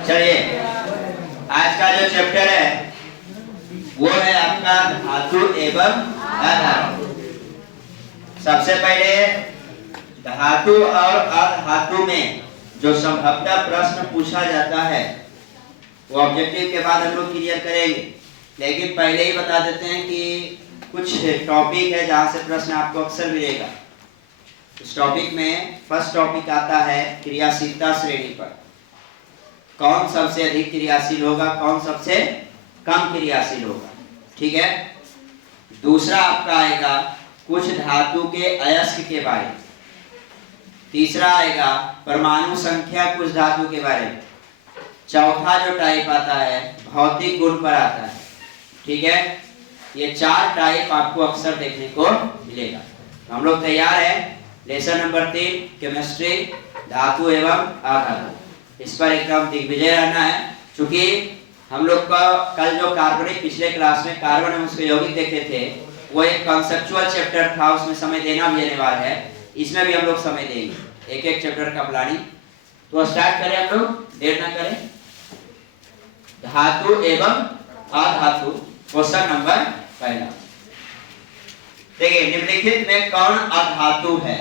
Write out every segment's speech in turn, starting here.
चलिए आज का जो चैप्टर है वो है आपका धातु एवं अधातु। सबसे पहले धातु और अधातु में जो संभवतः प्रश्न पूछा जाता है वो ऑब्जेक्टिव के बाद हम लोग क्लियर करेंगे, लेकिन पहले ही बता देते हैं कि कुछ टॉपिक है जहां से प्रश्न आपको अक्सर मिलेगा। इस टॉपिक में फर्स्ट टॉपिक आता है क्रियाशीलता श्रेणी पर। कौन सबसे अधिक क्रियाशील होगा, कौन सबसे कम क्रियाशील होगा, ठीक है। दूसरा आपका आएगा कुछ धातु के अयस्क के बारे में। तीसरा आएगा परमाणु संख्या कुछ धातु के बारे में। चौथा जो टाइप आता है भौतिक गुण पर आता है, ठीक है। ये चार टाइप आपको अक्सर देखने को मिलेगा। तो हम लोग तैयार है लेसन नंबर 3 केमिस्ट्री धातु एवं अधातु, इस पर एकदम दिग्विजय रहना है। क्योंकि हम लोग का कल जो कार्बनिक पिछले क्लास में कार्बन एवं उसके यौगिक देखे थे वो एक कॉन्सेप्चुअल चैप्टर था, उसमें समय देना भी अनिवार्य है। इसमें भी हम लोग समय देंगे, एक एक चैप्टर का प्लानिंग। तो स्टार्ट करें हम लोग, देर ना करें। धातु एवं अधातु क्वेश्चन नंबर पहला। देखिए निम्नलिखित में कौन अधातु है,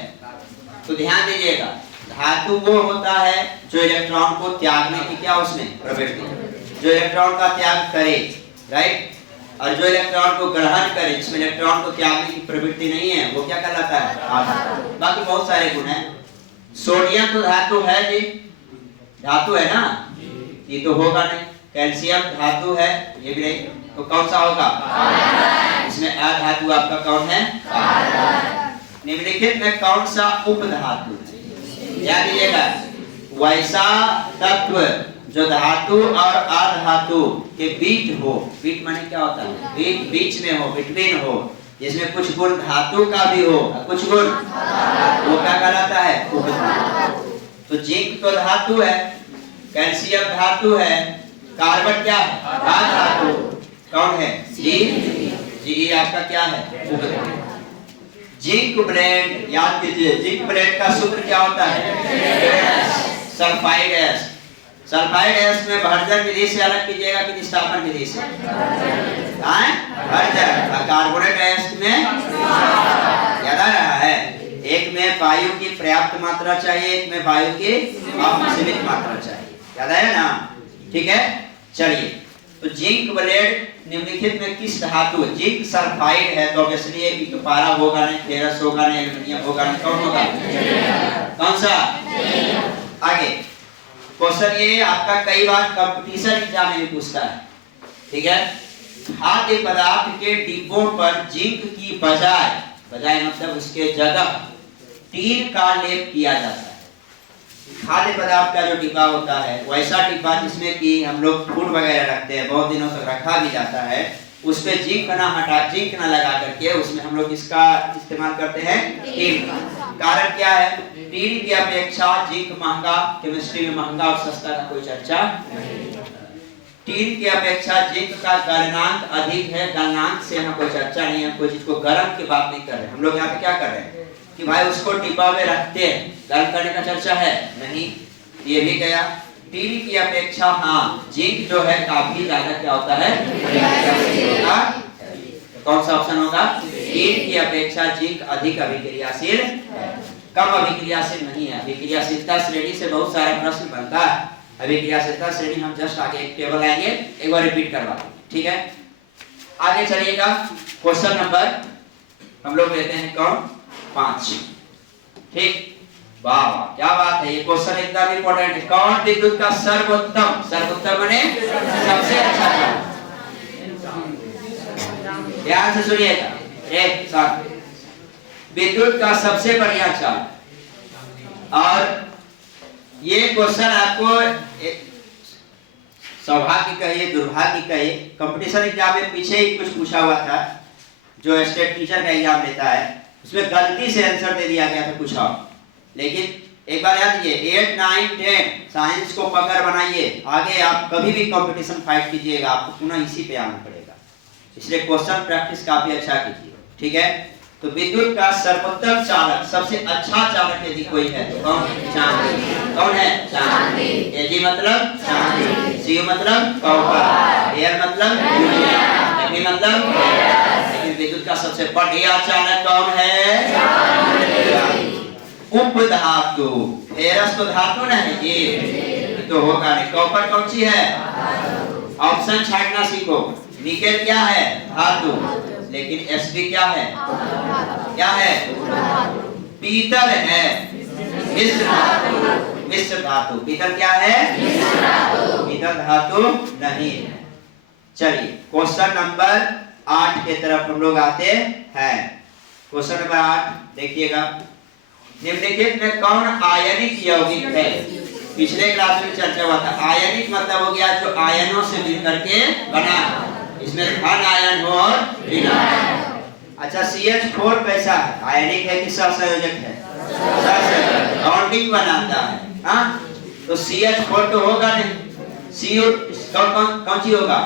तो ध्यान दीजिएगा। धातु वो होता है जो इलेक्ट्रॉन को त्यागने की क्या उसमें प्रवृत्ति, जो इलेक्ट्रॉन का त्याग करे, राइट। और जो इलेक्ट्रॉन को ग्रहण करे, जिसमें इलेक्ट्रॉन को त्यागने की प्रवृत्ति नहीं है, वो क्या कहलाता है अधातु। बाकी बहुत सारे गुण हैं। सोडियम तो धातु है जी, धातु है ना, ये तो होगा नहीं। कैल्शियम धातु है, ये भी नहीं, तो कौन सा होगा, इसमें अधातु आपका कौन है। निम्नलिखित में कौन सा उपधातु है, याद दीजिएगा। वैसा तत्व जो धातु और अधातु के बीच हो, बीच माने क्या होता है, बीच में हो, बिटवीन हो, जिसमें कुछ गुण धातु का भी हो कुछ गुण, वो क्या कहलाता है उपधातु। तो जिंक तो धातु है, कैल्शियम धातु है, कार्बन क्या है अधातु, कौन है जी आपका क्या है उपधातु। जिंक ब्लेंड याद कीजिए, जिंक ब्लेंड का सूत्र क्या होता है सल्फाइड एस। सल्फाइड एस में भर्जन विधि से अलग कीजिएगा कि निष्ठापन विधि से, भर्जन। कार्बोनेट एस में याद आ रहा है, एक में वायु की पर्याप्त मात्रा चाहिए, एक में वायु की सीमित मात्रा चाहिए, याद आया ना, ठीक है। चलिए तो जिंक ब्लेंड निम्नलिखित में किस धातु, जिंक सल्फाइड है तो ऑब्वियसली ये तो पारा होगा नहीं, फेरस होगा नहीं, एल्युमिनियम होगा नहीं, कौन होगा, कौन सा। आगे क्वेश्चन ये आपका कई बार कंपटीशन एग्जाम में भी पूछता है, ठीक है। खाद्य पदार्थ के डिब्बों पर जिंक की बजाय मतलब उसके जगह टीन का लेप किया जाता है। खाद्य पदार्थ का जो डिब्बा होता है वैसा डिब्बा जिसमें कि हम लोग फूड वगैरह रखते हैं, बहुत दिनों तक रखा भी जाता है, उस पे जिंक ना लगा करके उसमें हम लोग इसका इस्तेमाल करते हैं टीन का। कारण क्या है, टीन की अपेक्षा जिंक महंगा, केमिस्ट्री में महंगा और सस्ता का कोई चर्चा नहीं। टीन की अपेक्षा जिंक का गलनांक अधिक है, गलनांक से यहाँ कोई चर्चा नहीं है, कोई चीज को गर्म की बात नहीं कर रहे। हम लोग यहाँ पे क्या कर रहे हैं कि भाई उसको डिब्बा में रखते हैं, गर्म करने का चर्चा है नहीं, ये भी गया। टीन की अपेक्षा हाँ जिंक जो है काफी ज्यादा क्या होता है, कौन सा ऑप्शन होगा, टीन की अपेक्षा जिंक अधिक अभिक्रियाशील, कम अभिक्रियाशील नहीं है। अभिक्रियाशीलता श्रेणी से बहुत सारा प्रश्न बनता है। अभिक्रियाशीलता श्रेणी हम जस्ट आगे एक टेबल आएंगे, एक बार रिपीट करवा, ठीक है। आगे चलिएगा क्वेश्चन नंबर हम लोग लेते हैं कौन 5, ठीक। वाह वाह क्या बात है, ये क्वेश्चन एकदम इंपॉर्टेंट है। कौन विद्युत का सर्वोत्तम माने सबसे अच्छा चाल, ध्यान से सुनिएगा एक साथ। विद्युत का सबसे बढ़िया चाल, और ये क्वेश्चन आपको सौभाग्य कहिए दुर्भाग्य कहिए, कंपटीशन एग्जाम में पीछे ही कुछ पूछा हुआ था, जो स्टेट टीचर का एग्जाम लेता है उसमें गलती से आंसर दे दिया गया था कुछ और। लेकिन एक बार याद कीजिए 8, 9, 10 साइंस को पकड़ बनाइए, आगे आप कभी भी कंपटीशन फाइट कीजिएगा आपको पुनः इसी पे आना पड़ेगा, इसलिए क्वेश्चन प्रैक्टिस काफी अच्छा कीजिए, ठीक है। तो विद्युत का सर्वोत्तम चालक, सबसे अच्छा चालक यदि कोई है तो कौन? चांदी। कौन है? चांदी। Ag मतलब चांदी, Cu मतलब कॉपर, Al मतलब यूरेनियम, Fe मतलब लेकिन विद्युत का सबसे बढ़िया चालक कौन है? चांदी। उपधातु, फेरस तो धातु ना है ये, तो होगा नहीं। कॉपर कौन सी है? ऑप्शन छांटना सीखो। निकेल क्या है? धातु, लेकिन Sp क्या है? क्या है? पीतल है, मिश्र धातु। मिश्र धातु, पीतल क्या है? पीतल धातु नहीं है। चलिए क्वेश्चन नंबर 8 के तरफ हम लोग आते हैं। क्वेश्चन नंबर 8 देखिएगा, निम्नलिखित में कौन आयनिक यौगिक है? पिछले क्लास में चर्चा हुआ था। आयनिक मतलब हो गया जो आयनों से मिलकर के बना, इसमें धन आयन हो और ऋण आयन। अच्छा CH4 कैसा है? आयनिक है कि सहसंयोजक है? सहसंयोजक, बॉन्डिंग बनाता है। हाँ, तो CH4 तो होगा नहीं। CO कौन सी होगा?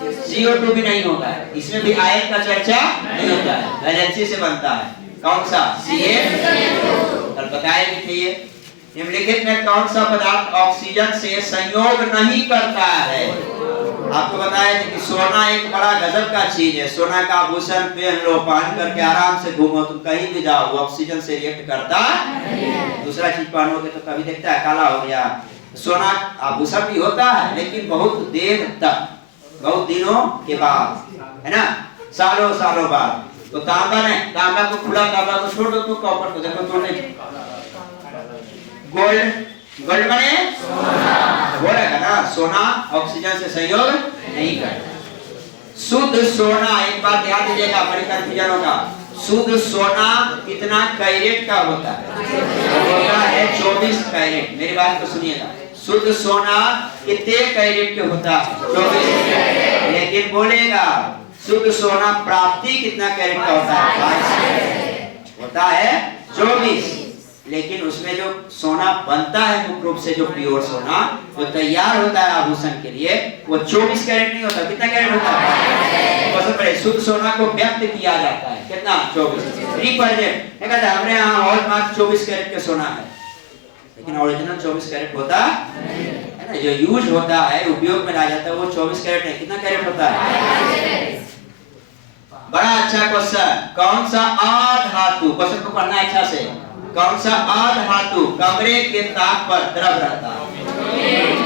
CO2 भी नहीं होगा। इसमें भी आयन का चर्चा नहीं होता है, वैलेंसी से बनता है। कौन सा? CH2। कल बताए भी थे ये। निम्नलिखित में कौन सा पदार्थ ऑक्सीजन से संयोग नहीं करता है? आपको बताया था कि सोना एक बड़ा गजब का चीज है। सोना का आभूषण पहन लो, पहन करके आराम से घूमो, तुम कहीं भी जाओ, वो ऑक्सीजन से रिएक्ट करता नहीं। दूसरा चीज पहनोगे तो कभी देखता है काला हो गया। सोना आभूषण भी होता है, लेकिन बहुत देर तक, बहुत दिनों के बाद, है ना, सालों सालों बाद। तो तांबा नहीं, तांबा को, खुला तांबा को छोड़ दो, तो कॉपर को देखो, तो नहीं। गोल्ड, गोल्ड माने बोलेगा ना, सोना ऑक्सीजन से संयोग नहीं करता। शुद्ध सोना, एक बात ध्यान दीजिएगा, बड़ी कंफ्यूजन होगा। शुद्ध सोना कितना कैरेट का होता है? होता है 24 कैरेट। मेरी बात को सुनिएगा, शुद्ध सोना कितने कैरेट के होता है? 24 कैरेट। लेकिन बोलेगा शुद्ध सोना प्राप्ति कितना कैरेट का होता है? होता है 24। लेकिन उसमें जो सोना बनता है मुख्य रूप से, जो प्योर सोना जो तैयार होता है आभूषण के लिए, वो 24 कैरेट नहीं होता। कितना कैरेट होता है? सबसे पहले शुद्ध सोना को व्यक्त किया जाता है कितना? 24। रिप्रेजेंट कहते हैं हमारे यहाँ हॉलमार्क 24 कैरेट का सोना है, लेकिन ओरिजिनल 24 कैरेट होता है ना। जो यूज होता है, उपयोग में लाया जाता है, वो 24 कैरेट है। कितना कैरेट होता है? बड़ा अच्छा क्वेश्चन। कौन सा अधातु, क्वेश्चन को पढ़ना अच्छा से, कौन सा अधातु कमरे के ताप पर द्रव रहता है?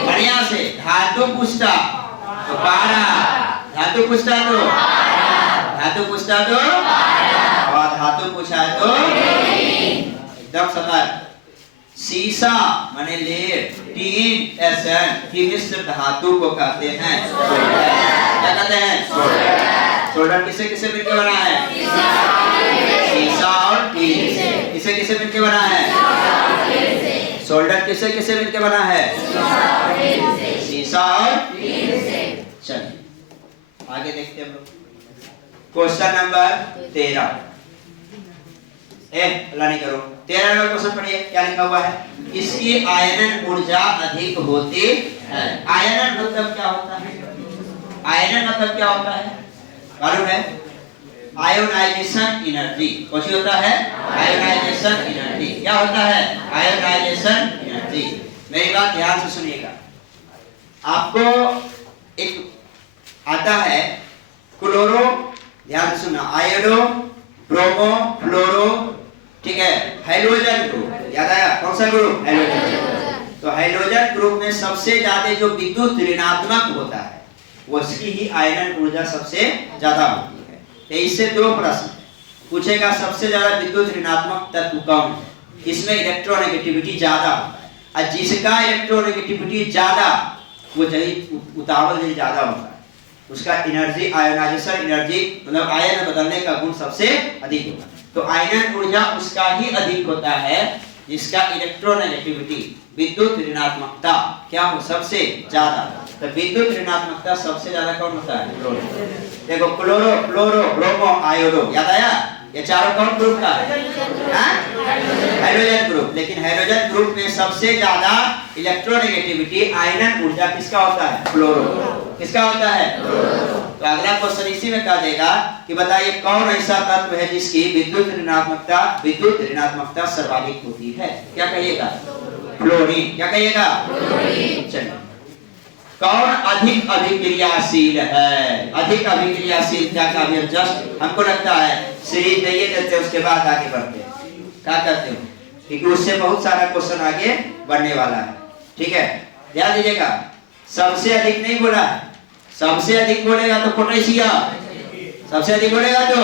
बढ़िया से। धातु पूछता तो 12, धातु पूछता तो, धातु पूछता तो, और धातु पूछा है तो एकदम सतर्क। सीसा माने लेड, टीन, एसन की मिश्र धातु को कहते हैं सोल्डर। क्या कहते हैं? सोल्डर। सोल्डर किसे किसे मिलकर बना है? सीसा और टीन। किसे किसे मिलकर बना है? सोल्डर किसे किसे मिलकर बना है? सीसा और टीन से। चलिए आगे देखते हैं हम लोग। Question number 13। अल्लाह नहीं करो, 13 नंबर क्वेश्चन पढ़िए, क्या लिखा हुआ है? इसकी आयनन ऊर्जा अधिक होती है। आयनन मतलब क्या होता है? आयनन मतलब क्या होता है? मालूम है? Ionization energy. कौन सी होता है? Ionization energy. क्या होता है? Ionization energy. मेरी बात ध्यान से सुनिएगा। आपको एक आता है क्लोरो, ध्यान से सुनना, आयोडो, ब्रोमो, फ्लोरो, ठीक है, हाइड्रोजन ग्रुप। याद आया? कौन सा ग्रुप? हाइड्रोजन। तो हाइड्रोजन ग्रुप में सबसे ज्यादा जो विद्युत ऋणात्मक होता है, उसकी ही आयनन ऊर्जा सबसे ज्यादा होती है। तो इससे दो प्रश्न पूछेगा, सबसे ज्यादा विद्युत ऋणात्मक तत्व कौन है? इसमें इलेक्ट्रोनेगेटिविटी ज्यादा होता है, और जिसका इलेक्ट्रोनेगेटिविटी ज्यादा, वो उतावल जल ज्यादा होता है, उसका एनर्जी, आयोनाइजेशन एनर्जी मतलब आयन बदलने का गुण सबसे अधिक होगा। तो आयनन ऊर्जा उसका ही अधिक होता है जिसका इलेक्ट्रोनेगेटिविटी, विद्युत ऋणात्मकता क्या हो सबसे ज्यादा। तो विद्युत ऋणात्मकता सबसे ज्यादा कौन होता है? देखो, क्लोरो, फ्लोरो, ब्रोमो, आयोडो। याद आया? ये चारों कौन ग्रुप का है? Hydrogen group. लेकिन हाइड्रोजन ग्रुप में सबसे ज्यादा इलेक्ट्रोनेगेटिविटी आयनन ऊर्जा किसका होता है? फ्लोरो। किसका होता है? तो अगला क्वेश्चन इसी में कह देगा कि बताइए कौन ऐसा तत्व है जिसकी विद्युत ऋणात्मकता सर्वाधिक होती है? क्या कहिएगा? फ्लोरीन। क्या कहिएगा? चलिए, कौन अधिक अभिक्रियाशील है? अधिक अभिक्रियाशीलता का भी जस्ट हमको लगता है सीरीज नहीं देते, उसके बाद आगे बढ़ते हैं। क्या करते हो? क्योंकि उससे बहुत सारा क्वेश्चन आगे बढ़ने वाला है। ठीक है, ध्यान दीजिएगा। सबसे अधिक नहीं बोला है, सबसे अधिक बोलेगा तो पोटेशियम, सबसे अधिक बोलेगा तो,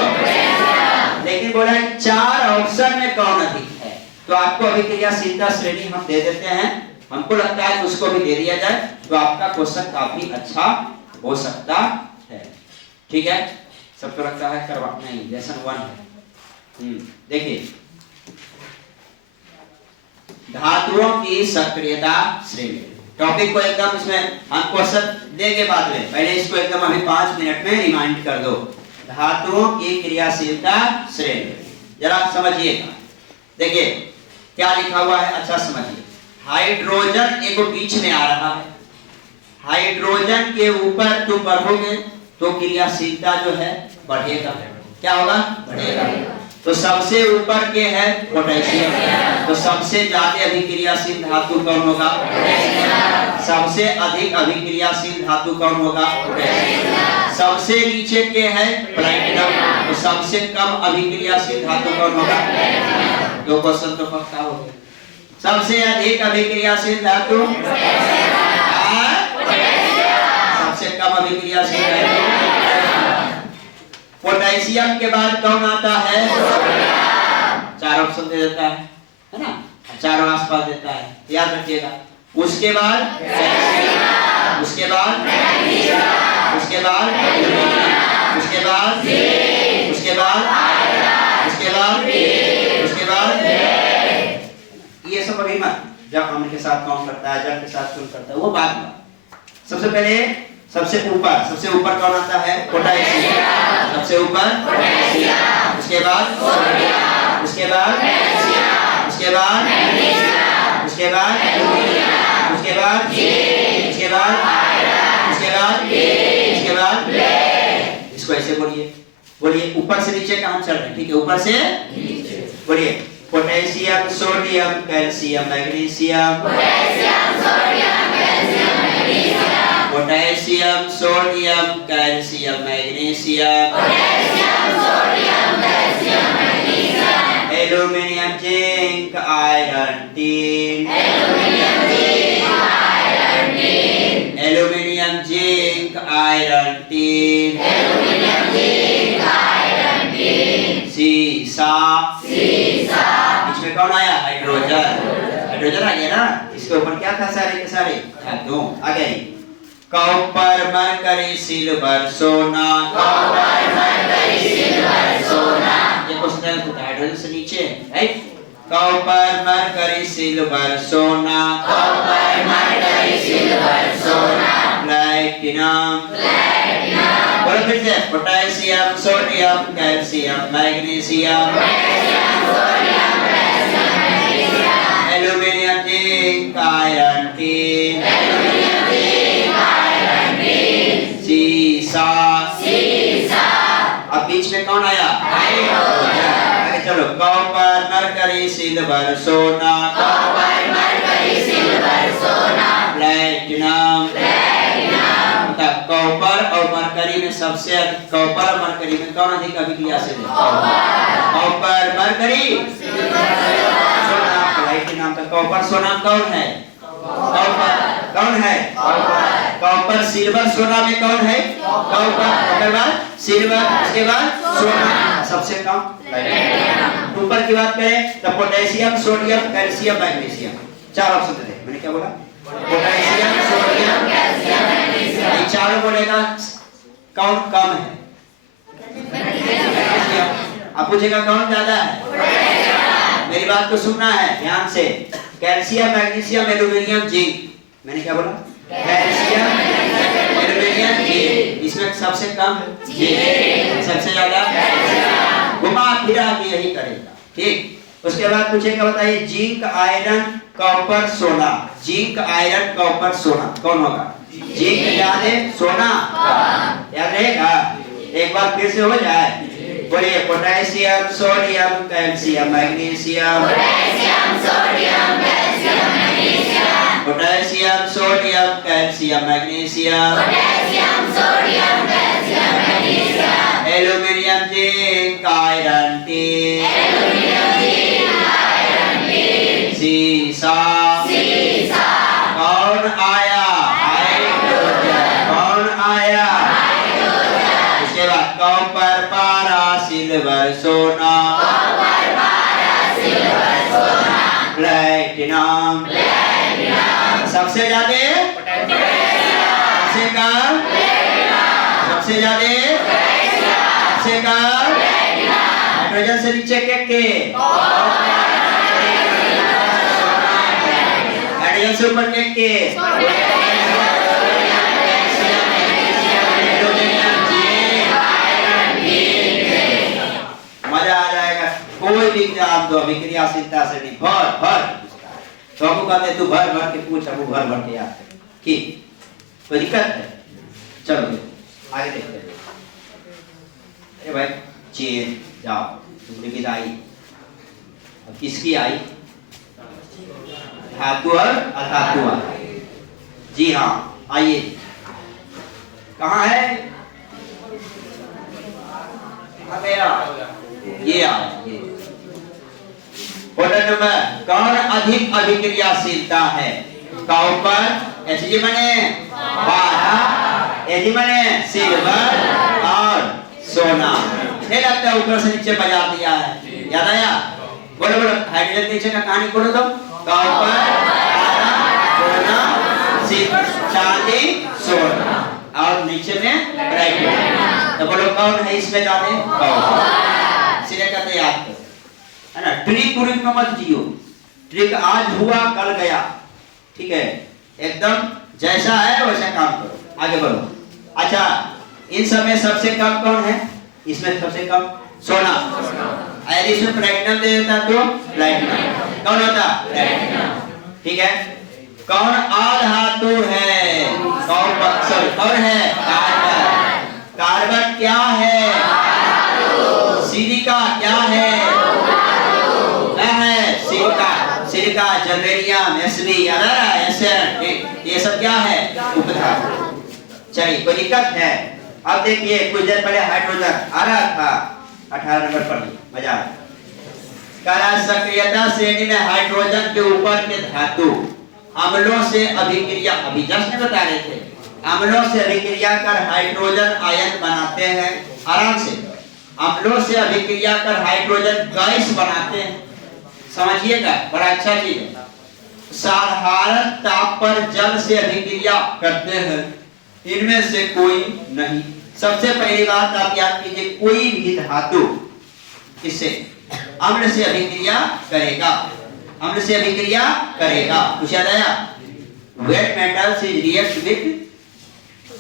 लेकिन बोला है 4 ऑप्शन में कौन अधिक है। तो आपको अभिक्रियाशीलता श्रेणी हम दे देते हैं, हमको लगता है उसको भी दे दिया जाए तो आपका क्वेश्चन काफी अच्छा हो सकता है। ठीक है, सबको लगता है करवा नहीं, लेसन 1 है। देखिए, धातुओं की सक्रियता श्रेणी। टॉपिक को एकदम इसमें हम क्वेश्चन देंगे बाद में, पहले इसको एकदम अभी 5 मिनट में रिमाइंड कर दो। धातुओं की क्रियाशीलता श्रेणी जरा समझिएगा। देखिए क्या लिखा हुआ है, अच्छा समझिए। हाइड्रोजन एक बीच में आ रहा है, हाइड्रोजन के ऊपर तुम बढ़ोगे तो क्रियाशीलता जो है बढ़ेगा। क्या होगा? बढ़ेगा। तो सबसे ऊपर के है पोटेशियम, तो सबसे ज्यादा अभिक्रियाशील धातु कौन होगा? सबसे अधिक अभिक्रियाशील धातु कौन होगा? सबसे नीचे के है प्लैटिनम, तो सबसे कम अभिक्रियाशील धातु कौन होगा? 2 क्वेश्चन तो पक्का हो गया। सबसे अधिक अभिक्रियाशील धातु, सबसे कम अभिक्रियाशील धातु पोटेशियम के बाद कौन आता है? 4 ऑप्शन दे देता है ना, चारों आसपास देता है, याद रखिएगा। उसके बाद उसके बाद उसके बाद उसके बाद उसके बाद उसके बाद उसके बाद ये सब अभी मत, जब हम के साथ कौन करता है, जब के साथ कौन करता है वो बात में। सबसे पहले सबसे ऊपर कौन आता है? पोटेशियम। सबसे ऊपर पोटेशियम, उसके बाद उसके बाद उसके बाद उसके बाद उसके बाद उसके बाद उसके बाद उसके बाद इसको ऐसे बोलिए ऊपर से नीचे कहाँ चल रहे हैं? ठीक है, ऊपर से बोलिए। Potassium, sodium, calcium, magnesium, potassium, sodium, calcium, magnesium, aluminium, zinc, iron, tin, aluminium, zinc, iron, tin, सीसा, इसमें कौन आया? हाइड्रोजन आ गया ना। इसके ऊपर क्या था? सारे के सारे धातु आ गए। कॉपर, मरकरी, सिल्वर, सोना, कॉपर, मरकरी, सिल्वर, सोना, ये क्वेश्चन होता है हाइड्रोजन से नीचे, राइट? कॉपर, मरकरी, सिल्वर, सोना, कॉपर, मरकरी, सिल्वर, सोना, प्लैटिनम, बोलो फिर से। Potassium, sodium, calcium, magnesium, aluminium, zinc, iron, tin, सीसा। अब बीच में कौन आया? हाइड्रोजन। चलो, कॉपर, मरकरी, सिल्वर, सोना, कॉपर, मरकरी, सिल्वर, सोना, प्लैटिनम, कॉपर और मरकरी में सबसे कॉपर और मरकरी में कौन अधिक अभिक्रियाशील है? कॉपर, मरकरी, सोना, प्लैटिनम। तो कॉपर, सोना कौन है? कॉपर कौन है? कॉपर, सिल्वर, सोना में कौन है? कॉपर, उसके बाद सिल्वर, उसके बाद सोना, सबसे कम प्लैटिनम। ऊपर की बात करें तो potassium, sodium, calcium, magnesium, 4 option दे। मैंने क्या बोला? पोटेशियम, सोडियम, कैल्शियम, मैग्नीशियम, ये चारों बोलेगा कौन कम है? आप पूछेगा कौन ज्यादा है? मेरी बात को सुनना है ध्यान से। कैल्शियम, मैग्नीशियम, एल्यूमिनियम, जिंक, मैंने क्या बोला? कैल्शियम, एल्यूमिनियम, जिंक, इसमें सबसे कम जिंक, सबसे ज्यादा घुमा फिरा के यही करेगा। ठीक, उसके बाद पूछेगा, बताइए जिंक आयरन कॉपर सोना, जिंक आयरन कॉपर सोना कौन होगा? जिंक ज्यादा, सोना याद रहेगा? एक बार फिर से हो जाए, बोलिए potassium sodium calcium magnesium, potassium sodium calcium magnesium, potassium sodium calcium magnesium, potassium sodium calcium magnesium, aluminium zinc iron tin, aluminium zinc iron tin, सीसा, सीसा कौन आया? हाइड्रोजन, कौन आया? हाइड्रोजन। उसके बाद कॉपर पारा सिल्वर सोना, कॉपर पारा सिल्वर सोना, प्लैटिनम, प्लैटिनम सबसे ज्यादा, सबसे कम, सबसे ज्यादा, सबसे कम, हाइड्रोजन से नीचे के हाइड्रोजन से ऊपर के मजा आ जाएगा। कोई भी एग्जाम दो अभिक्रियाशीलता से नहीं, भर भर तो हमको कहते तू भर भर के पूछ, हमको भर भर के याद कर, ठीक? कोई दिक्कत है? चलो आगे देखते हैं। अरे भाई चेन जाओ, तुमने की आई, अब किसकी आई? धातु और अधातु। जी हाँ, आइए कहाँ है? ये आया, ये क्वेश्चन नंबर, कौन अधिक अभिक्रियाशीलता है? कॉपर Hg माने 12, Ag माने सिल्वर और सोना। नहीं लगता ऊपर से नीचे बजा दिया है, याद आया? बोलो बोलो, हाइड्रोजन नीचे का कहानी बोलो तो, कॉपर, सोना, सिल्वर, चांदी, सोना और नीचे में ब्राइट। तो बोलो कौन है इसमें ज्यादा? कॉपर। सीधे कहते याद करो, है ना? ट्रिक उरिक में मत जियो, ट्रिक आज हुआ कल गया, ठीक है? एकदम जैसा है वैसा काम करो, आगे बढ़ो। अच्छा, इन सब में सबसे कम कौन है? इसमें सबसे कम सोना। अगर इसमें प्लैटिनम दे देता तो प्लैटिनम कौन होता? प्लैटिनम, ठीक है? कौन अधातु है? कौन है? कार्बन। कार्बन क्या है? सिलिका क्या है? क्या है? सिलिका, सिलिका, जर्मेनियम, Sb, ये सब क्या है? उपधातु। चलिए कोई दिक्कत है? अब देखिए कुछ देर पहले हाइड्रोजन आ रहा था, 18 नंबर पर, मजा आया। कला सक्रियता श्रेणी में हाइड्रोजन के ऊपर के धातु अम्लों से अभिक्रिया, अभी जस्ट बता रहे थे, अम्लों से अभिक्रिया कर हाइड्रोजन आयन बनाते हैं। आराम से, अम्लों से अभिक्रिया कर हाइड्रोजन गैस बनाते हैं। समझिएगा, बड़ा अच्छा चीज है। साधारण ताप पर जल से अभिक्रिया करते हैं, इनमें से कोई नहीं। सबसे पहली बात आप याद कीजिए, कोई भी धातु इससे अम्ल से अभिक्रिया करेगा, अम्ल से अभिक्रिया करेगा। कुछ याद आया? What metals is react with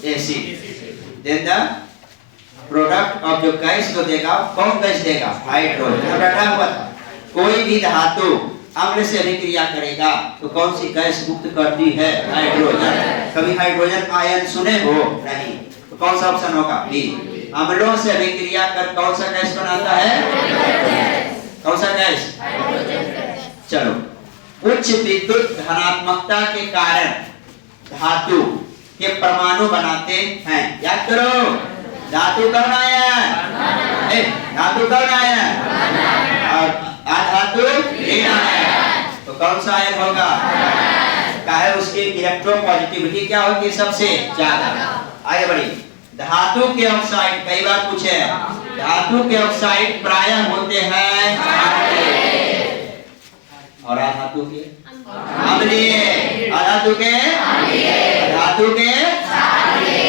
acid, then the product of जो गैस को देगा, कौन गैस देगा? हाइड्रोजन। बैठा हुआ था, कोई भी धातु अम्ल से अभिक्रिया करेगा तो कौन सी गैस मुक्त करती है? हाइड्रोजन। कभी हाइड्रोजन आयन सुने हो? नहीं। तो कौन सा ऑप्शन होगा? बी। अम्लों से अभिक्रिया कर कौन सा गैस बनाता है? कौन सा गैस? चलो, उच्च विद्युत धनात्मकता के कारण धातु के परमाणु बनाते हैं। याद करो, धातु कौन आया? धातु कौन आया? और धातु तो कौन सा आयन होगा? काहे उसकी इलेक्ट्रोपॉजिटिविटी क्या होगी? सबसे ज्यादा। आगे बढ़िए, धातु के ऑक्साइड, कई बार पूछे, धातु के ऑक्साइड प्रायः होते हैं और धातु के अम्लीय, धातु के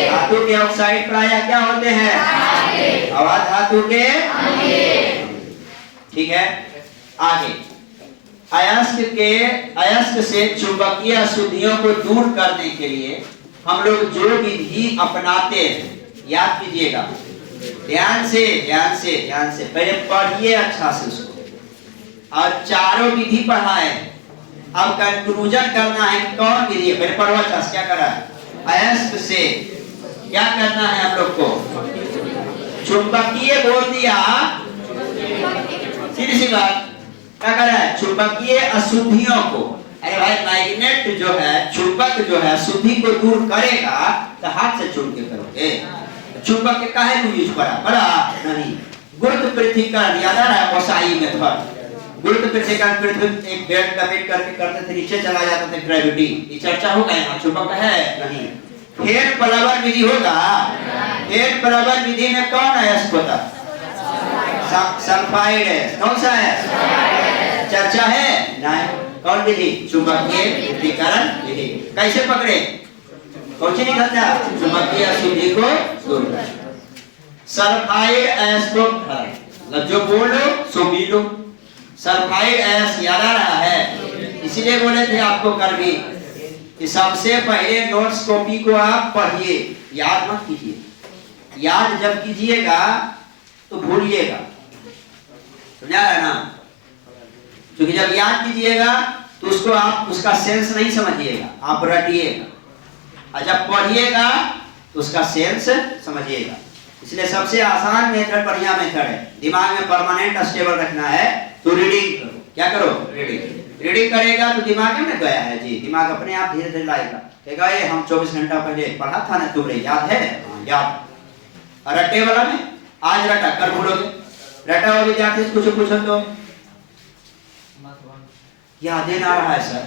धातु के ऑक्साइड प्रायः क्या होते हैं? और धातु के, ठीक है? आगे, अयस्क से चुंबकीय अशुद्धियों को दूर करने के लिए हम लोग जो विधि अपनाते हैं, याद कीजिएगा, ध्यान से पहले पढ़िए अच्छा से उसको, और चारों विधि पढ़ाए। अब कंक्लूजन करना है कौन विधि है। पहले पढ़ो अच्छा क्या करा अयस्क से क्या करना है हम लोग को। चुंबकीय बोल दिया, सीधी सी बात क्या कर रहा है, चुंबकीय अशुद्धियों को। अरे भाई मैग्नेट जो है, चुंबक जो है अशुद्धि को दूर करेगा तो हाथ से चुन के करोगे। चुंबक के काहे को यूज करा बड़ा नहीं। गुरुत्व पृथ्वीकरण याद आ रहा है ओसाई मेथड। गुरुत्व पृथ्वीकरण पृथ्वी एक बेल्ट लपेट करके करते थे, नीचे चला जाता था ग्रेविटी। ये चर्चा होगा यहाँ, चुंबक है नहीं। हेड प्लवर विधि होगा। हेड प्लवर विधि में कौन अयस्क होता, सल्फाइड है। कौन सा है, चर्चा है नहीं। कौन विधि, चुंबकीय पृथ्वीकरण विधि। कैसे पकड़े, कौन सी निकलता, चुंबकीय अशुद्धि को दूर। सल्फाइड अयस्क को मतलब जो बोलो सो मिलो। सल्फाइड अयस्क याद आ रहा है, इसीलिए बोले थे आपको कल भी कि सबसे पहले नोट्स कॉपी को आप पढ़िए, याद मत कीजिए। याद जब कीजिएगा तो भूलिएगा, समझा है ना। क्योंकि जब याद कीजिएगा तो उसको आप उसका सेंस नहीं समझिएगा, आप रटिएगा। और जब पढ़िएगा तो उसका सेंस समझिएगा। इसलिए सबसे आसान मेथड, बढ़िया मेथड है। दिमाग में परमानेंट स्टेबल रखना है तो रीडिंग करो। क्या करो, रीडिंग। रीडिंग करेगा तो दिमाग में गया है जी, दिमाग अपने आप धीरे धीरे लाएगा। कहेगा ये हम 24 घंटा पहले पढ़ा था ना, तुम्हें याद है, याद। और रट्टे वाला में आज रटा कल भूलोगे। रटा हुआ विद्यार्थी से कुछ पूछो तो याद ही ना रहा है सर।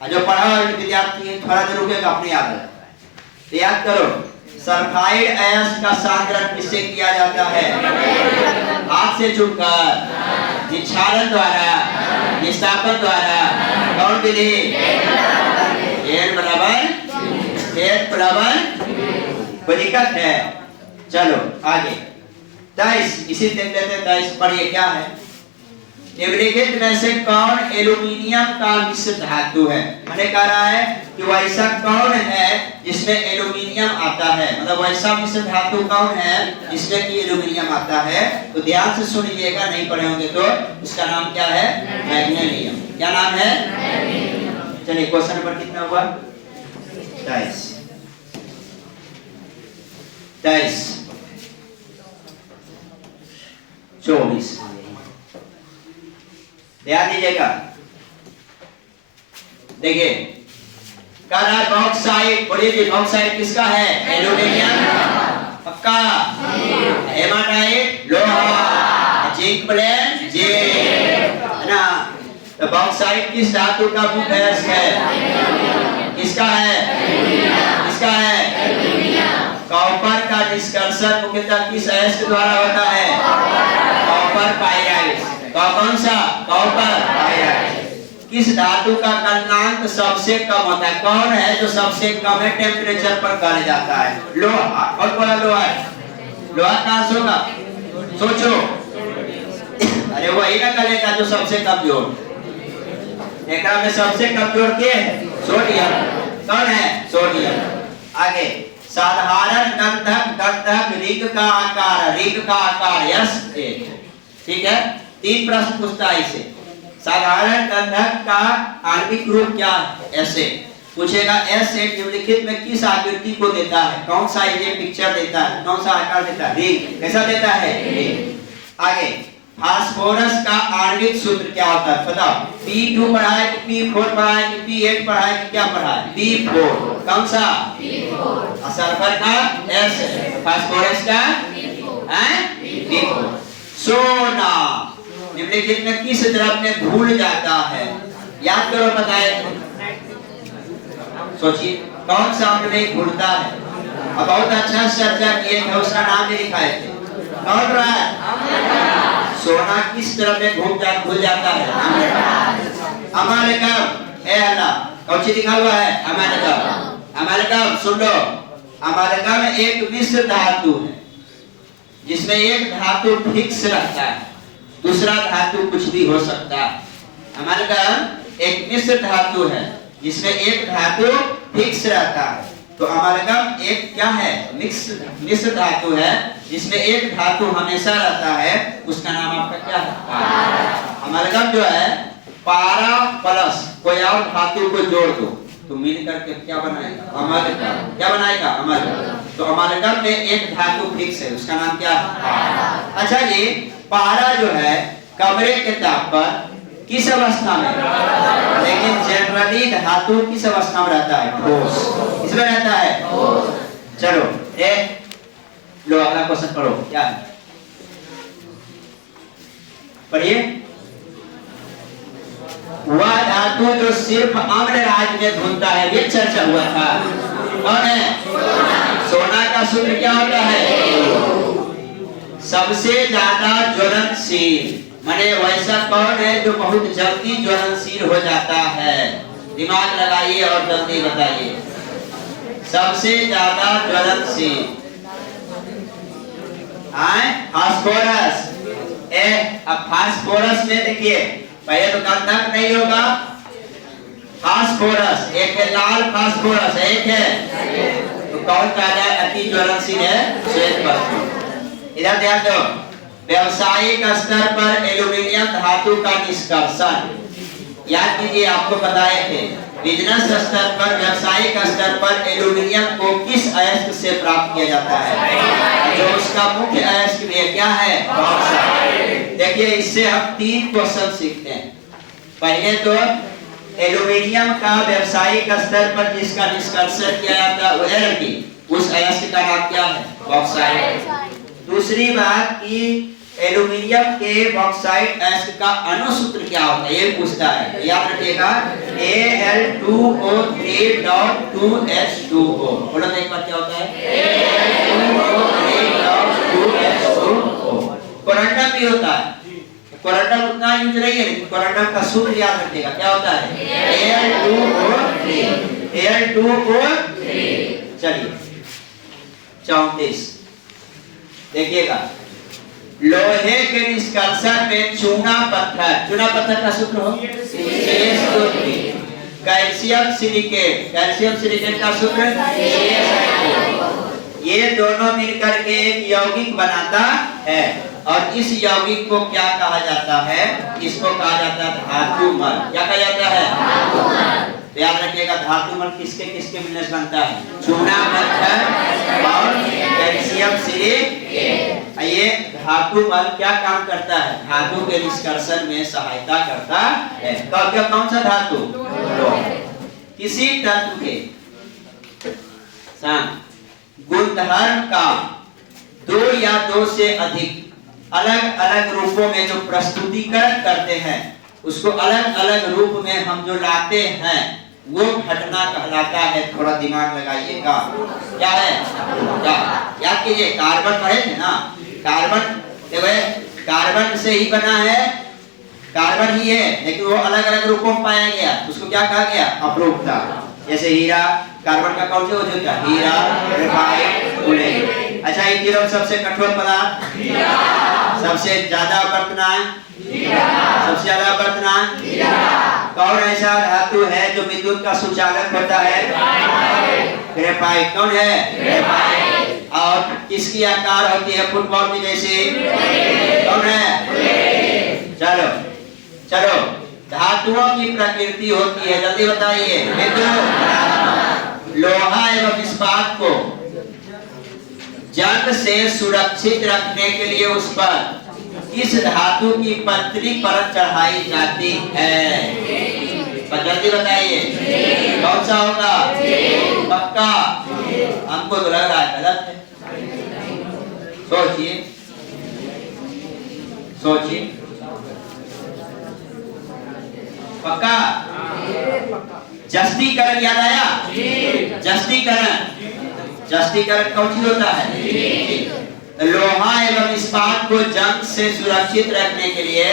और जो पढ़ा हुआ विद्यार्थी है थोड़ा देर रुकेगा अपने याद आ जाता है। तो याद करो, सल्फाइड अयस्क का सांद्रण किससे किया जाता है, हाथ से चुनकर, निक्षालन द्वारा, निस्तापन द्वारा। कौन विधि, हेड प्लवन। कोई दिक्कत है, चलो आगे। 23 इसी देख लेते हैं। 23 पढ़िए क्या है। निम्नलिखित में से कौन एल्यूमिनियम का मिश्र धातु है। मैंने कह रहा है कि वैसा कौन है जिसमें एल्यूमिनियम आता है, मतलब वैसा मिश्र धातु कौन है जिसमें कि एल्यूमिनियम आता है। तो ध्यान से सुनिएगा, नहीं पढ़े होंगे तो। उसका नाम क्या है, मैग्नीशियम। क्या नाम है, चलिए क्वेश्चन नंबर कितना हुआ, 23। ध्यान दीजिएगा। देखिए कह रहा है बॉक्साइट। बोलिए जी बॉक्साइट किसका है, एल्यूमिनियम। पक्का, हेमाटाइट लोहा, जिंक प्लेट जिंक, है ना। तो बॉक्साइट किस धातु का मुख्य अयस्क है, किसका है, किसका है, कॉपर का निष्कर्षण मुख्यतः किस अयस्क द्वारा होता है, कॉपर पाइराइट। कौन सा, कॉपर पाइराइट। किस धातु का गलनांक सबसे कम होता है, कौन है जो सबसे कम है टेम्परेचर पर गल जाता है, लोहा। और बोला लोहा, लोहा कहां से होगा, सोचो। अरे वही ना गलेगा जो सबसे कमजोर। एक में सबसे कमजोर के है, सोडियम। कौन है, सोडियम। आगे साधारण गंधक रिंग का आकार, रिंग का आकार यस, ठीक है। 3 प्रश्न पूछता है इसे। साधारण गंधक का आणविक रूप क्या है, ऐसे पूछेगा। एस निम्नलिखित में किस आकृति को देता है, कौन सा ये पिक्चर देता है, कौन सा आकार देता है, रिंग। कैसा देता है, रिंग। आगे फास्फोरस का आणविक सूत्र क्या होता है, बताओ। P2 पढ़ा है कि P4 पढ़ा है कि P8 पढ़ा है कि क्या पढ़ा है, P4। कौन सा, P4। सल्फर का S, फास्फोरस का P4। सोना निम्नलिखित में किस द्रव में भूल जाता है, याद करो, बताए। सोचिए कौन सा में भूलता है। अब बहुत अच्छा चर्चा किए थे, उसका नाम भी लिखाए थे। कौन रहा है, सोना किस द्रव में भूल जाता है, अमालगम। ए अल्लाह, कौन सी लिखा हुआ है, अमालगम। अमालगम सुन लो, अमालगम एक मिश्र धातु है जिसमें एक धातु फिक्स रहता है, दूसरा धातु कुछ भी हो सकता है। अमालगम एक मिश्र धातु है जिसमें एक धातु फिक्स रहता है। तो अमालगम एक क्या है, मिश्र धातु है जिसमें एक धातु हमेशा रहता है। उसका नाम आपका क्या है, अमलगम जो है पारा प्लस कोई और धातु को जोड़ दो तो मिल करके क्या बनाएगा? अमलगम। क्या बनाएगा? अमलगम। तो अमलगम में एक धातु फिक्स है, उसका नाम क्या है? पारा। अच्छा जी, पारा जो है कमरे के ताप पर किस अवस्था में? लेकिन जनरली धातु किस अवस्था में रहता है? ठोस। किसमें रहता है? चलो लो अगला क्वेश्चन पढ़ो। क्या है? पढ़िए। वह धातु जो सिर्फ अम्ल राज्य में घूमता है, ये चर्चा हुआ था। कौन है? सोना का सूत्र क्या होता है? सबसे ज्यादा ज्वलनशील, माने वैसा कौन है जो बहुत जल्दी ज्वलनशील हो जाता है? दिमाग लगाइए और जल्दी बताइए। सबसे ज्यादा ज्वलनशील फास्फोरस। अब फास्फोरस में देखिए पहले तो गंधक नहीं होगा, फास्फोरस एक है, लाल फास्फोरस एक है, तो कौन ज्यादा अति ज्वलनशील है? श्वेत पदार्थ। इधर ध्यान दो, व्यवसायिक स्तर पर एल्यूमिनियम धातु का निष्कर्षण, याद कीजिए आपको बताए थे, बिजनेस स्तर पर व्यवसायिक स्तर पर एल्यूमिनियम को किस अयस्क से प्राप्त किया जाता है? जो उसका मुख्य अयस्क है क्या है? बॉक्साइट। देखिए इससे हम 3 क्वेश्चन सीखते हैं। पहले तो एल्यूमिनियम का व्यवसायिक स्तर पर जिसका निष्कर्षण किया जाता है उस अयस्क का नाम क्या है? बॉक्साइट। दूसरी बात कि एल्यूमिनियम के बॉक्साइट अयस्क का अणुसूत्र क्या होता है, ये पूछता है, याद रखिएगा Al2O3.2H2O। बोलो तो एक बार क्या होता है? Al2O3.2H2O। कोरंडम भी होता है, कोरंडम उतना यूज नहीं है, लेकिन कोरंडम का सूत्र याद रखिएगा, क्या होता है? Al2O3। चलिए 34 देखिएगा, लोहे के निष्कर्षण में चूना पत्थर का सूत्र हो कैल्शियम सिलिकेट का सूत्र, ये दोनों मिलकर के एक यौगिक बनाता है, और इस यौगिक को क्या कहा जाता है? इसको कहा जाता है धातुमल। क्या कहा जाता है? याद रखिएगा, धातुमल किसके किसके मिलने से बनता है? चूना पत्थर और कैल्शियम सिलिकेट। ये धातुमल क्या काम करता है? धातु के निष्कर्षण में सहायता करता है। कौन सा धातु? किसी तत्व के गुणधर्म का 2 या 2 से अधिक अलग अलग रूपों में जो प्रस्तुतिकरण करते हैं, उसको अलग अलग रूप में हम जो लाते हैं वो घटना कहलाता है। थोड़ा दिमाग लगाइएगा, क्या है? याद कीजिए, कार्बन पढ़े थे ना, कार्बन से ही बना है, कार्बन ही है, लेकिन वो अलग अलग रूपों में पाया गया, उसको क्या कहा गया? अपरूपता। जैसे हीरा, कार्बन का कौन सा वजूद है? हीरा, ग्रेफाइट, बुलेट। अच्छा, ये तीनों सबसे कठोर पदार्थ, सबसे ज्यादा बर्तनान, सबसे ज्यादा बर्तनान कौन ऐसा धातु है जो विद्युत का सुचालक होता है? ग्रेफाइट। कौन है? ग्रेफाइट। और किसकी आकार होती है फुटबॉल की जैसी? कौन है? चलो धातुओं की प्रकृति होती है, जल्दी बताइए। लोहा एवं इस्पात को जंग से सुरक्षित रखने के लिए उस पर किस धातु की पतली परत चढ़ाई जाती है? जल्दी बताइए, कौन सा होगा? पक्का? हमको तो लग रहा है गलत है। सोचिए पक्का? जस्टीकरण याद आया? जस्टीकरण कौन चीज होता है? लोहा एवं इस्पात को जंग से सुरक्षित रखने के लिए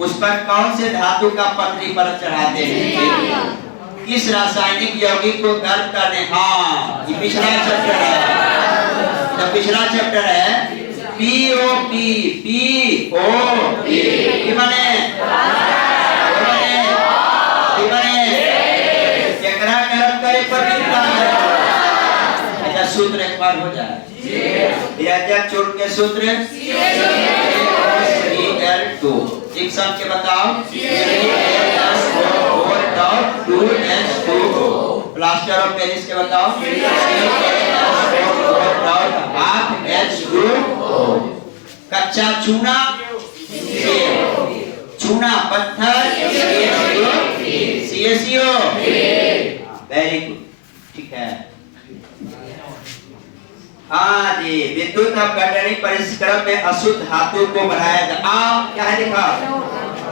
उस पर कौन से धातु का पतली परत चढ़ाते हैं? किस रासायनिक यौगिक को गर्म करने? ये पिछला चैप्टर है POP माने केकरा गर्म करे पर मिलता है। अच्छा, सूत्र एक बार हो जाए, चुन के सूत्र Cl2 जिप्सम के बताओ CaSO4 प्लास्टर ऑफ पेरिस के बताओ CaSO4 कच्चा चूना चूना पत्थर CaCO वेरी गुड ठीक है। हाँ जी विद्युत अपघटनी परिष्करण में अशुद्ध धातु को बढ़ाया जाता क्या है लिखा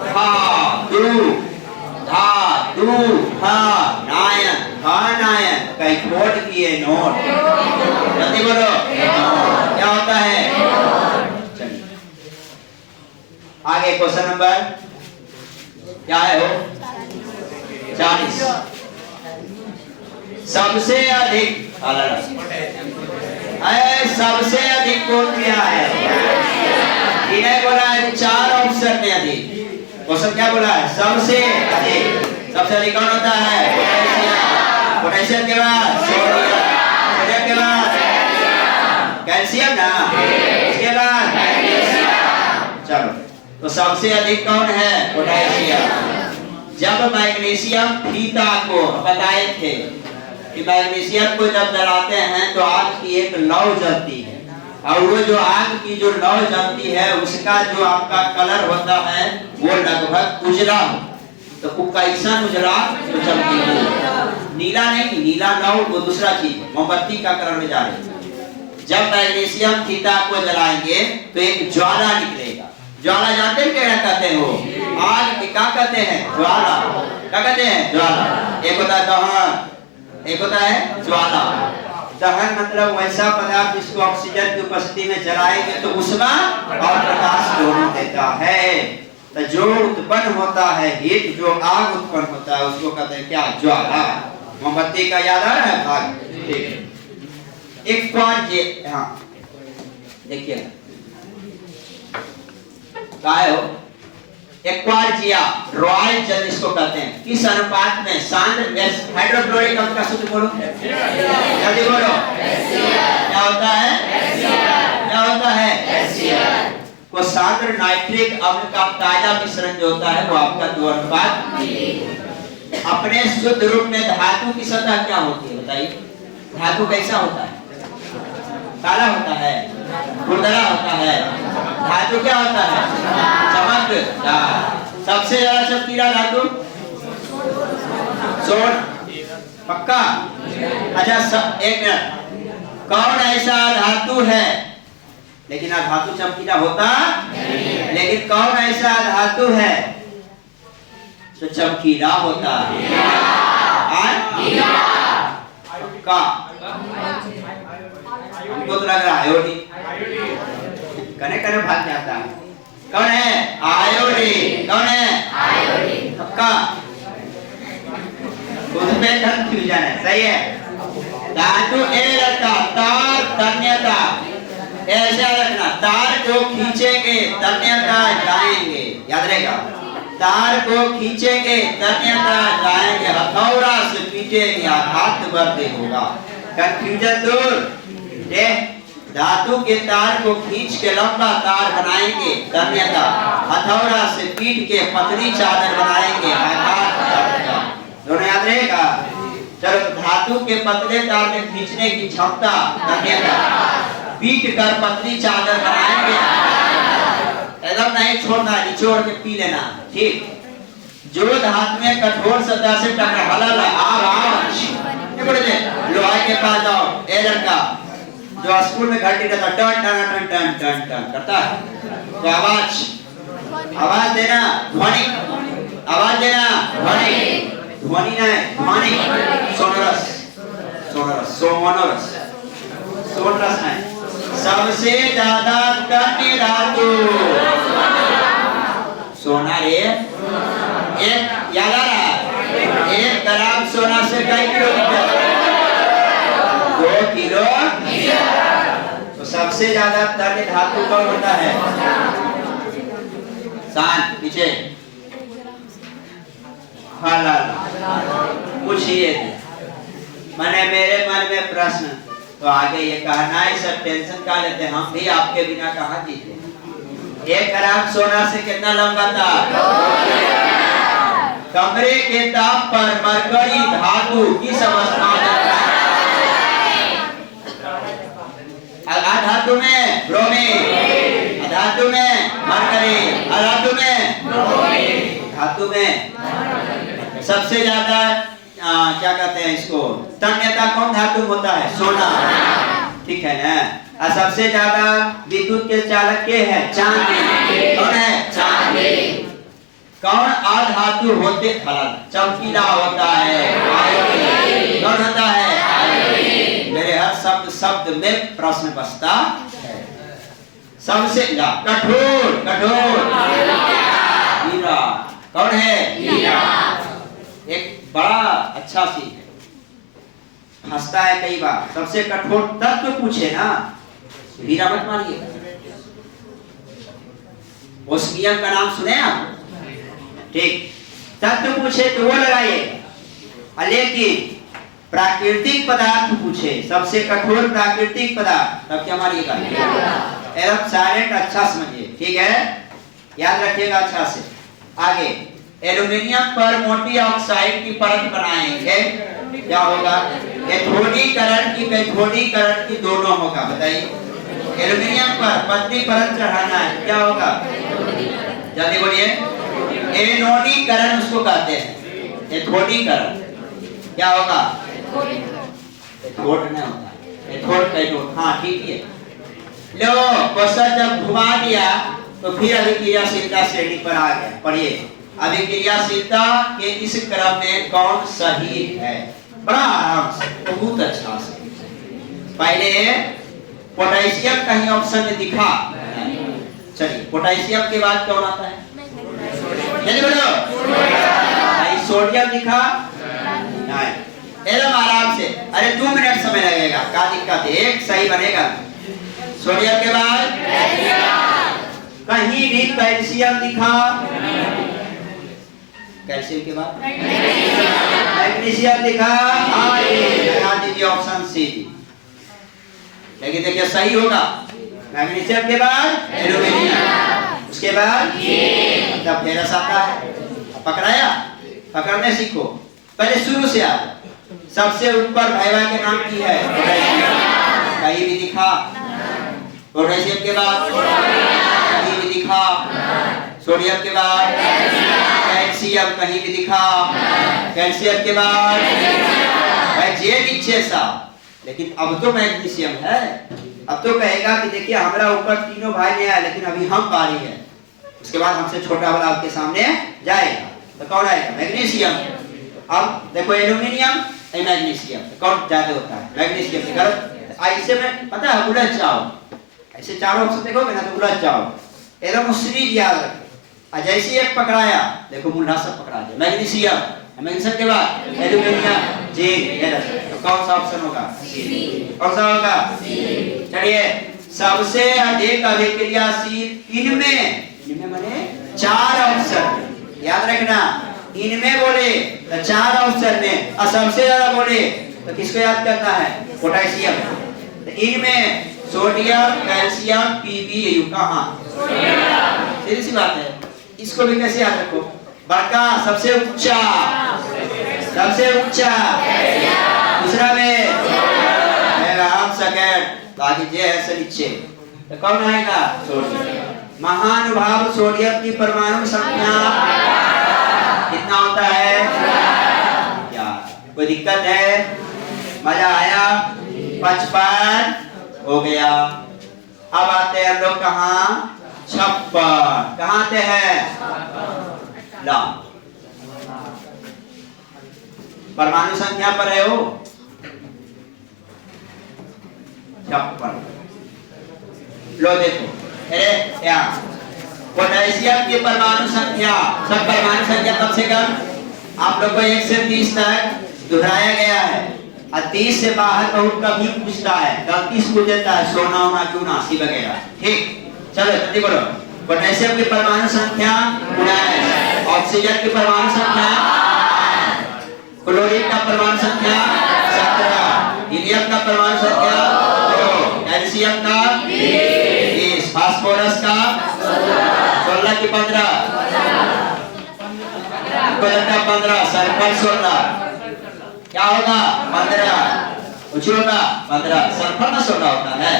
धातु नायन कई नोट किए नोट जल्दी बोलो क्या होता है। चलिए आगे क्वेश्चन नंबर क्या है हो 40 सबसे अधिक सबसे अधिक कौन क्या है इन्हें बोला है 4 ऑप्शन में अधिक क्वेश्चन क्या बोला है सबसे अधिक कौन होता है पोटेशियम के बाद सोडियम के बाद कैल्शियम ना इसके बाद चलो तो सबसे अधिक कौन है पोटेशियम। जब मैग्नीशियम फीता को बताए थे कि मैग्नीशियम को जब जलाते हैं तो आग की एक लौ जलती है और वो जो आग की जो लौ जलती है उसका जो आपका कलर होता है वो लगभग उजला हो तो कैसा उजला तो चमकीला नीला नहीं नीला लौ वो दूसरा चीज मोमबत्ती का कलर में जा रही है। जब मैग्नीशियम फीता को जलाएंगे तो एक ज्वाला निकलेगा ज्वाला जानते हैं क्या कहते हैं वो आग क्या कहते हैं ज्वाला क्या कहते हैं ज्वाला एक होता है दहन एक होता है ज्वाला। दहन मतलब वैसा पदार्थ जिसको ऑक्सीजन की उपस्थिति में जलाएंगे तो उष्मा और प्रकाश दोनों देता है। तो जो उत्पन्न होता है हीट जो आग उत्पन्न होता है उसको कहते हैं क्या ज्वाला। मोमबत्ती का याद आ रहा है भाग ठीक है। एक हाँ देखिए काय हो एक्वार्जिया रॉयल जल जिसको कहते हैं किस अनुपात में सांद्र हाइड्रोक्लोरिक अम्ल का सूत्र बोलो जल्दी बोलो क्या होता है क्या होता है को सांद्र नाइट्रिक अम्ल का ताजा मिश्रण जो होता है वो आपका 2 अनुपात अपने शुद्ध रूप में धातु की सतह क्या होती है बताइए धातु कैसा होता है काला होता है खुरदरा होता है धातु क्या होता है चमकदार। सबसे ज्यादा चमकीला धातु सोना पक्का। अच्छा एक मिनट कौन ऐसा धातु है लेकिन धातु चमकीला होता लेकिन कौन ऐसा धातु है तो चमकीला होता है पक्का। हमको तो लग रहा है आयोडीन कने कने भाग जाता है कौन है आयोडीन कौन है आयोडीन पक्का खुद पे कंफ्यूजन है सही है। धातु ए रखा तार तन्यता ऐसा रखना तार को खींचेंगे तन्यता जाएंगे याद रहेगा तार को खींचेंगे तन्यता जाएंगे हथौड़ा से पीटेंगे आघात वर्धे होगा कंफ्यूजन दूर। धातु के तार को खींच के लंबा तार बनाएंगे तन्यता हथौड़ा से पीट के पतली चादर बनाएंगे दोनों याद रहेगा। चलो धातु के पतले तार में खींचने की क्षमता तन्यता पीट कर पतली चादर बनाएंगे एकदम नहीं छोड़ना निचोड़ के पी लेना ठीक। जो धातु में कठोर सतह से टकराला लोहा के पास जाओ ए लड़का जो स्कूल में घंटी रहता टन टन टन टन टन टन करता है तो आवाज देना ध्वनि आवाज देना ध्वनि ध्वनि नहीं ध्वनि सोनरस सोनरस सोमोनरस सोनरस नहीं। सबसे ज्यादा टन धातु सोना रे एक याद आ रहा 1 ग्राम सोना से कई किलोमीटर 2 किलो तो सबसे ज्यादा तन्य धातु कौन होता है शांत पीछे पूछिए मैंने मेरे मन में प्रश्न तो आगे ये कहना है सब टेंशन का लेते हम भी आपके बिना कहाँ जीते 1 ग्राम सोना से कितना लंबा था? कमरे के ताप पर मरकरी धातु किस अवस्था में रहता है? अधातु में ब्रोमीन, अधातु में मरकरी, अधातु में ब्रोमीन, धातु में सबसे ज्यादा क्या कहते हैं इसको, तन्यता कौन धातु होता है? सोना, ठीक है ना। और सबसे ज्यादा विद्युत के चालक के है? चांदी। कौन है? चांदी। कौन अधातु होते चमकीला होता है? आयोडीन। कौन होता है? आयोडीन। मेरे हर शब्द में प्रश्न बसता है। सबसे कठोर, कठोर हीरा। कौन है? हीरा। एक बड़ा अच्छा सी हंसता है कई बार, सबसे कठोर तत्व पूछे ना, हीरा मत मानिए। उस नियम का नाम सुने आप? ठीक, तत्व पूछे तो वो लगाइए, लेकिन प्राकृतिक पदार्थ पूछे, सबसे कठोर प्राकृतिक पदार्थ, तब क्या मानिएगा? एकदम साइलेंट, अच्छा समझिए, ठीक है, याद रखिएगा अच्छा से। आगे, एल्यूमिनियम पर मोटी ऑक्साइड की परत बनाएंगे, क्या होगा? एथोडीकरण की कैथोडीकरण की दोनों होगा, बताइए। एल्यूमिनियम पर पतली परत चढ़ाना है, क्या होगा? जल्दी बोलिए। एनोडीकरण उसको कहते हैं, एथोडीकरण। क्या होगा? एथोड नहीं होता, एथोड कैथोड, हाँ ठीक है। लो क्वेश्चन जब घुमा दिया तो फिर अभिक्रियाशीलता श्रेणी पर आ गया। पढ़िए, अभिक्रियाशीलता के इस क्रम में कौन सही है? बड़ा आराम से, बहुत अच्छा से। पहले पोटेशियम कहीं ऑप्शन में दिखा, चलिए पोटेशियम के बाद कौन आता है? जल्दी बोलो। कहीं सोडियम दिखा? नहीं, एकदम आराम से। अरे 2 मिनट समय लगेगा, क्या दिक्कत है, एक सही बनेगा। सोडियम के बाद कहीं भी कैल्शियम दिखा? कैल्शियम के बाद मैग्नीशियम दिखा? हाँ, लगा दीजिए ऑप्शन सी। लेकिन देखिए सही होगा, मैग्नीशियम के बाद एल्यूमिनियम, उसके बाद तब फेरस आता है। पकड़ाया? पकड़ने सीखो, पहले शुरू से आ। सबसे ऊपर भाइवा के नाम की है कहीं भी दिखा? पोटेशियम के बाद कहीं भी दिखा? सोडियम के बाद कैल्शियम कहीं भी दिखा? कैल्शियम के बाद भाई जे नीचे सा। लेकिन अब तो मैग्नीशियम है। अब तो कहेगा कि देखिए हमारा ऊपर तीनों भाई ने आया, लेकिन अभी हम बारी है, उसके बाद हमसे छोटा वाला आपके सामने जाएगा, तो कौन आएगा? मैग्नीशियम। अब देखो एल्यूमिनियम मैग्नीशियम, कौन ज्यादा होता है? मैग्नीशियम। ऐसे में पता है उलझ जाओ, ऐसे चारों ऑप्शन देखोगे ना तो उलझ जाओ, एकदम सीरीज याद रखें। जैसे एक पकड़ाया, देखो मुंडा सब पकड़ा दिया, मैग्नीशियम, मैग्नीशियम के बाद एल्यूमिनियम, जिंक, तो कौन सा ऑप्शन होगा? कौन सा होगा? चलिए, सबसे अधिक अभिक्रियाशील इनमें माने 4 ऑप्शन याद रखना। इनमें बोले तो 4 ऑप्शन में, और सबसे ज्यादा बोले तो किसको याद करना है? पोटेशियम। तो इनमें सोडियम, कैल्शियम, पीबीयू कहाँ? सीधी सी बात है, इसको भी कैसे याद रखो? बड़का सबसे ऊंचा, सबसे ऊंचा, दूसरा में हम सेकंड, बाकी जे है से नीचे। तो कौन आएगा? सोडियम। महानुभाव सोडियम की परमाणु संख्या कितना होता है? क्या कोई दिक्कत है? मजा आया? 55 हो गया। अब आते हैं हम लोग कहाँ? 56। कहाँ आते हैं? ला परमाणु संख्या पर है वो 56। लो देखो, अरे यहाँ पोटेशियम की परमाणु संख्या, सब परमाणु संख्या कम से कम आप लोग को 1 से 30 तक दोहराया गया है, और 30 से बाहर बहुत कभी पूछता है, गलती से पूछ देता है, सोना होना क्यों ना सी वगैरह। ठीक, चलो जल्दी बोलो। पोटेशियम की परमाणु संख्या 19, ऑक्सीजन की परमाणु संख्या, क्लोरीन का परमाणु संख्या 17, हीलियम का परमाणु संख्या 2, कैल्शियम का 20, फास्फोरस का कि 15? 15 सल्फर 16 क्या होगा 15 कुछ होगा 15 सल्फर में 16 होता है।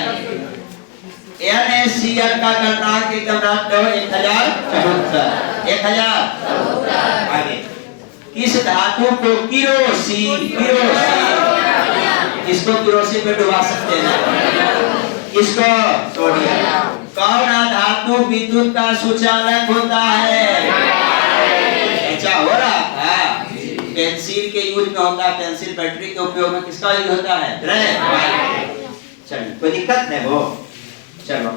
NaCl का गलनांक एकदम रख दो 1074 आगे किस धातु को किरोसिन किसको किरोसिन में डुबा सकते हैं किसको सोडियम। कौन धातु विद्युत का सुचालक होता है अच्छा हो रहा है पेंसिल के यूज में होता है पेंसिल बैटरी के उपयोग में किसका यूज होता है चलिए कोई दिक्कत नहीं हो चलो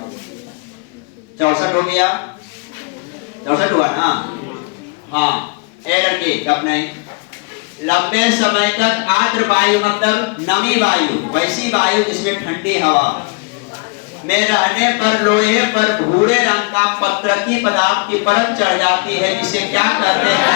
64 हो गया 64 हुआ ना हाँ लड़के कब नहीं लंबे समय तक आर्द्र वायु मतलब नमी वायु वैसी वायु जिसमें ठंडी हवा में रहने पर लोहे पर भूरे रंग का पत्रकी पदार्थ की परत चढ़ जाती है जिसे क्या कहते हैं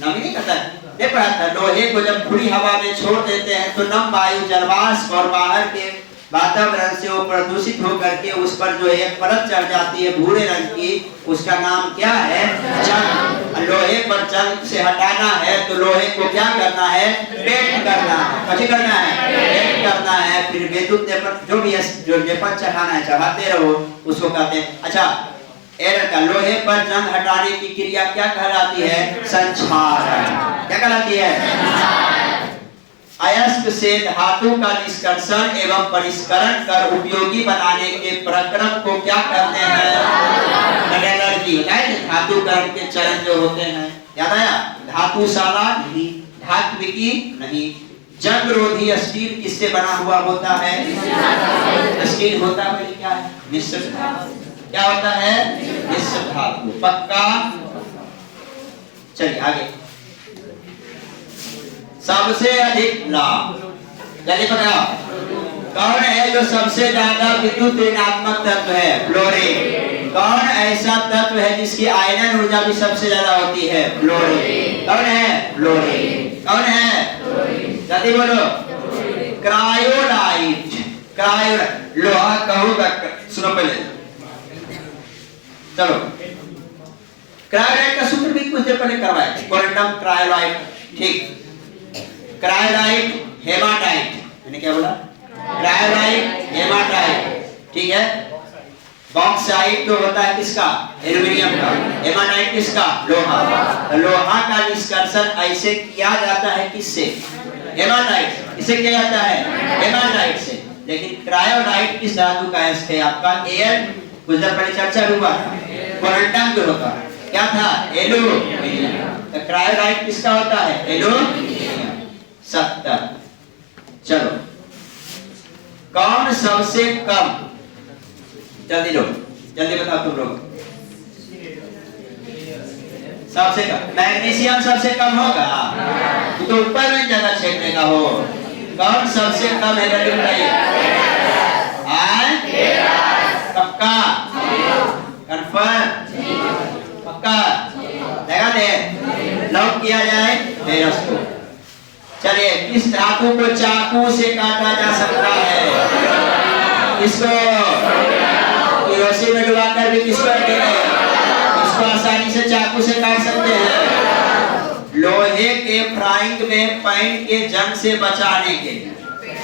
नमी नहीं कहता ये पढ़ा था लोहे को जब खुली हवा में छोड़ देते हैं तो नम वायु जलवाष्प और बाहर के वातावरण से वो प्रदूषित होकर के उस पर जो एक परत चढ़ जाती है भूरे रंग की उसका नाम क्या है जंग। लोहे पर जंग से हटाना है तो लोहे को क्या करना है पेंट करना कैसे करना है पेंट करना है फिर विद्युत जो भी जो लेपन चढ़ाना है चढ़ाते रहो उसको कहते हैं। अच्छा का लोहे पर जंग हटाने की क्रिया क्या कहलाती है संक्षारण क्या कहलाती है अयस्क से धातु का निष्कर्षण एवं परिष्करण कर उपयोगी बनाने के प्रक्रम को क्या कहते हैं मेटलर्जी धातुकरण के चरण जो होते हैं याद आया धातुशाला नहीं धात्विकी नहीं जंग रोधी स्टील किससे बना हुआ होता है स्टील होता है क्या है निश्चित क्या होता है निश्चित धातु पक्का। चलिए आगे सबसे अधिक लाभ जल्दी पकड़ो कौन है जो सबसे ज्यादा विद्युत ऋणात्मक तत्व है फ्लोरीन। कौन ऐसा तत्व है जिसकी आयनन ऊर्जा भी सबसे ज्यादा होती है फ्लोरीन। कौन है फ्लोरीन कौन है जल्दी बोलो क्रायोलाइट लोहा कहूँगा सुनो पहले चलो क्रायोलाइट का सूत्र भी कुछ देर पहले करवाया क्वांटम क्रायोलाइट ठीक क्रायोलाइट हेमाटाइट मैंने क्या बोला क्रायोलाइट हेमाटाइट ठीक है। बॉक्साइट तो होता है किसका एल्युमिनियम का हेमाटाइट किसका लोहा। लोहा का निष्कर्षण ऐसे किया जाता है किससे हेमाटाइट किससे किया जाता है हेमाटाइट से। लेकिन क्रायोलाइट किस धातु का है आपका एयर कुछ देर पहले चर्चा हुआ क्वांटम जो होता है क्या था एल्युमिनियम। तो क्रायोलाइट किसका होता है एल्युमिनियम 70। चलो कौन सबसे कम जल्दी लो जल्दी बताओ तुम लोग सबसे कम मैग्नीशियम सबसे कम होगा तो ऊपर में जगह छेड़ने का हो। कौन सबसे कम है जल्दी बताइए पक्का कंफर्म पक्का लगा दे लॉक किया जाए फेरस को। चलिए किस धातु को चाकू से काटा जा सकता है इसको केरोसिन में डुबाकर भी किसको इसको आसानी से चाकू से काट सकते हैं। लोहे के फ्राइंग में पैन के जंग से बचाने के लिए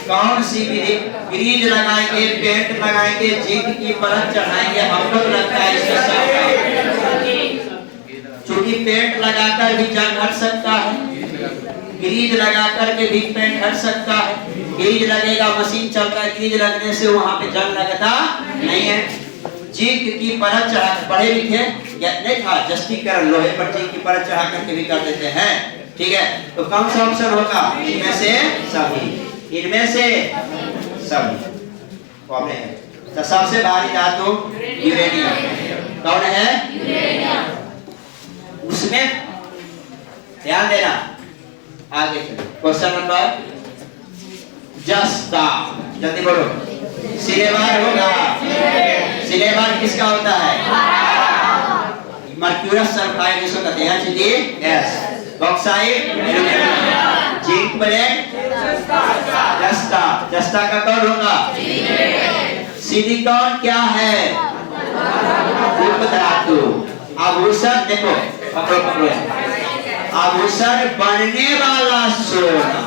कौन सी विधि ग्रीज लगाएंगे पेंट लगाएंगे जिंक की परत चढ़ाएंगे हमको लगता है इसके साथ चूंकि पेंट लगाकर भी जंग हट सकता है ग्रीज लगाकर के भी पेंट हट सकता है। ग्रीज लगेगा मशीन चलता है ग्रीज लगने से वहां पे जंग लगता नहीं है। जिंक की परत चढ़ा पढ़े लिखे नहीं था जस्टिकरण लोहे पर जिंक की परत चढ़ा करके भी कर देते हैं ठीक है। तो कौन सा ऑप्शन होगा इनमें से सभी कौन है तो सबसे भारी धातु यूरेनियम कौन है उसमें ध्यान देना। आगे क्वेश्चन नंबर जस्ता जल्दी बोलो सिलेबार होगा सिलेबार किसका होता है मर्क्यूरस सल्फाइड जिसको कहते हैं HCl बॉक्साइट जिंक प्लेट जस्ता का कौन होगा सिलिकॉन क्या है उपधातु। आभूषण देखो, पकड़ो पकड़ो, आभूषण बनने वाला सोना।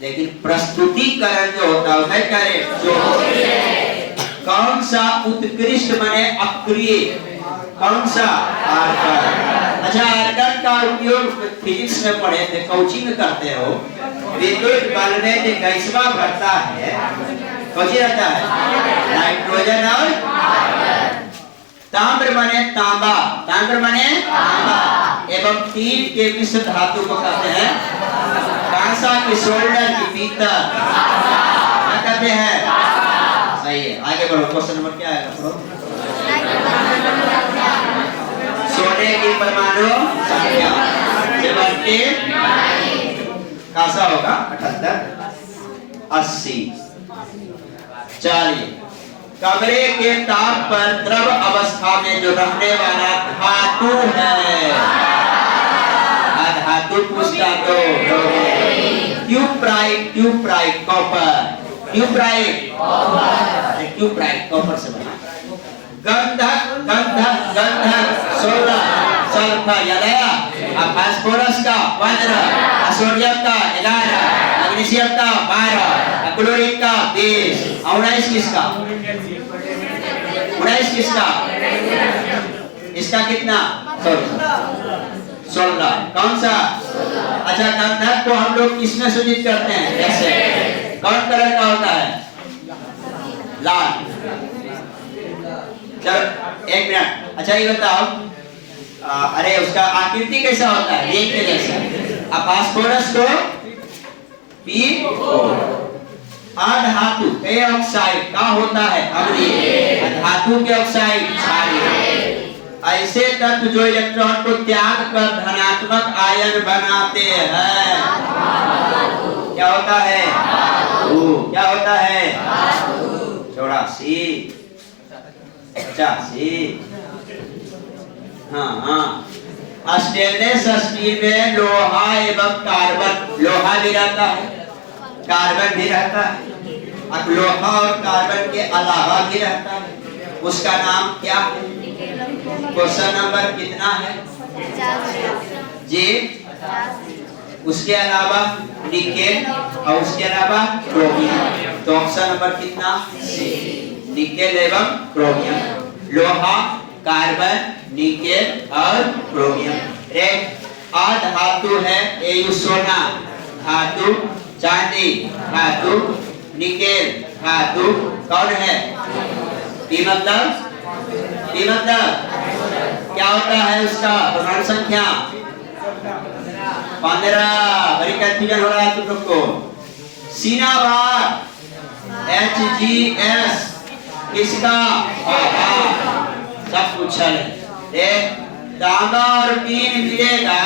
लेकिन प्रस्तुतिकरण जो होता है क्या रे? जो कौन सा उत्कृष्ट माने अक्रिय, कौन सा आर्कन। अच्छा, आर्कन का उपयोग फिजिक्स में पढ़े थे, कोचिंग में करते हो। विद्युत बल्ब में जो गैसवा भरता है, कौन रहता है? नाइट्रोजन और ताम्र माने तांबा, ताम्र माने तांबा एवं तीन के मिश्र धातु को कहते हैं कांसा की, सोल्डर की, पीतल क्या कहते हैं? सही है, आगे बढ़ो। क्वेश्चन नंबर क्या है? सोने की परमाणु संख्या 79, कांसा होगा 78, 80। चलिए, कमरे के ताप पर द्रव अवस्था में जो रहने वाला धातु है, धातु पूछता तो ट्यूबराइट, ट्यूबराइट कॉपर, ट्यूबराइट ट्यूबराइट कॉपर से बना। गंधक, गंधक, गंधक 16, सल्फर याद आया? फास्फोरस का 15, सोडियम का 11, मैग्नीशियम का 12, क्लोरीन का 20, 19 किसका? 19 किसका? इसका कितना? 16। कौन सा? अच्छा, गंधक को हम लोग किसमें सूचित करते हैं? कैसे? कौन कलर का होता है? लाल। चलो एक मिनट। अच्छा ये बताओ, अरे उसका आकृति कैसा होता है? रेत के जैसा। अब फास्फोरस को पी, धातु के ऑक्साइड का होता है अम्लीय, धातु के ऑक्साइड क्षारीय। ऐसे तत्व जो इलेक्ट्रॉन को त्याग कर धनात्मक आयन बनाते हैं क्या होता है? क्या होता है? 84, 85। हाँ, स्टेनलेस स्टील में लोहा एवं कार्बन, लोहा भी रहता है, कार्बन भी रहता है। अब लोहा और कार्बन के अलावा भी रहता है, उसका नाम क्या है? क्वेश्चन नंबर कितना है जी? उसके अलावा निकेल और उसके अलावा क्रोमियम। तो ऑप्शन नंबर कितना? सी, निकेल एवं क्रोमियम। लोहा, कार्बन, निकेल और क्रोमियम। एक धातु है ये सोना, धातु चांदी, धातु निकेल, धातु कौन है? मतलब क्या होता है उसका परमाणु संख्या? 15। बड़ी कंफ्यूजन हो रहा है तुम लोग को। सिनाबार HGS किसका? सब पूछा है। तांबा और टीन मिलेगा,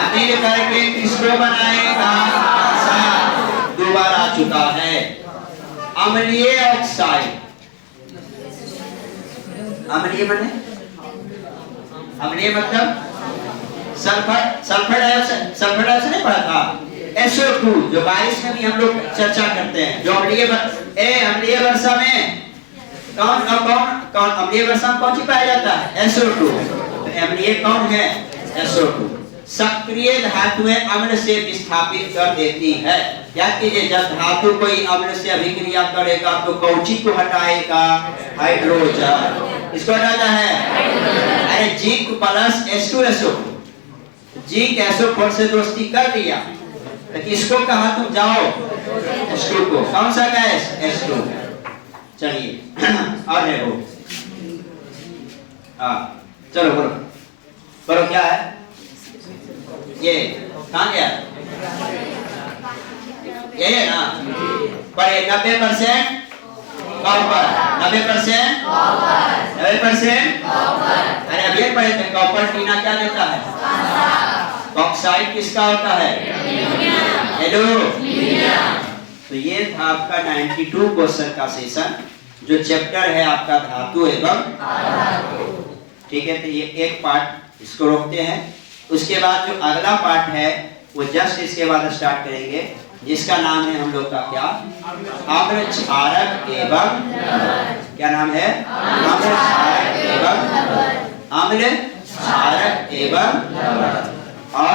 अमीर करके किसको बनाएगा? दोबारा आ चुका है। अम्लीय ऑक्साइड, अम्लीय माने? अम्लीय मतलब sulphur, sulphur dioxide, sulphur dioxide नहीं पढ़ा था? SO2 जो बारिश में भी हम लोग चर्चा करते हैं, जो अम्लीय अम्लीय वर्षा में कौन अम्लीय वर्षा में कौन सी पाया जाता है? SO2। अम्लीय कौन है? SO2। सक्रिय धातुएं अम्ल से विस्थापित कर देती है। याद कीजिए, जब धातु कोई अम्ल से अभिक्रिया करेगा तो कौची को हटाएगा? हाइड्रोजन। इसको हटाता है? अरे zinc plus H2SO4, zinc SO4 से दोस्ती कर लिया, तो किसको कहा तुम जाओ? H2 को। कौन सा गैस? H2। चलिए और है वो, चलो बोलो करो, क्या है ये? कहाँ गया? ये है ना? पर 90% कॉपर, 90% कॉपर, 90% कॉपर। अरे अब ये पढ़े थे, कॉपर टीना क्या देता है? ऑक्साइड किसका होता है? एल्यूमिनियम। तो ये था आपका 92 क्वेश्चन का सेशन, जो चैप्टर है आपका धातु एवं अधातु। ठीक है, तो ये एक पार्ट इसको रोकते हैं। उसके बाद जो अगला पार्ट है वो जस्ट इसके बाद स्टार्ट करेंगे। जिसका नाम है हम लोग का क्या, अम्ल क्षारक एवं, क्या नाम है, अम्ल क्षारक एवं, अम्ल क्षारक एवं। और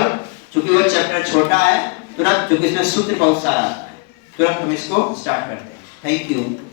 चूंकि वो चैप्टर छोटा है, तुरंत, क्योंकि इसमें सूत्र बहुत सारा, तुरंत हम इसको स्टार्ट करते हैं। Thank you.